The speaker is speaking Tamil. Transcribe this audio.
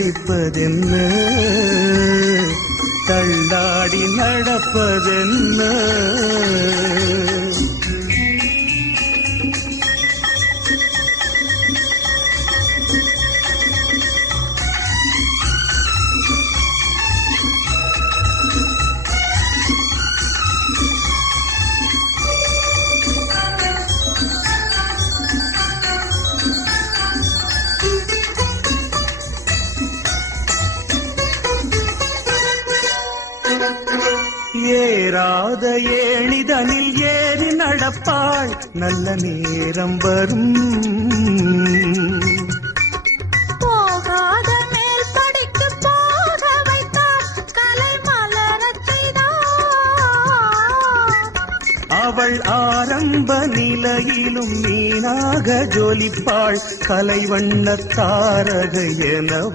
തട്ടിപ്പതെന്ന് തള്ളാടി നടപ്പതെന്ന്. ஏறாத ஏணிதனில் ஏறி நடப்பாள். நல்ல நேரம் வரும். அவள் ஆரம்ப நிலையிலும் மீனாக ஜொலிப்பாள். கலை வண்ண தாரகை என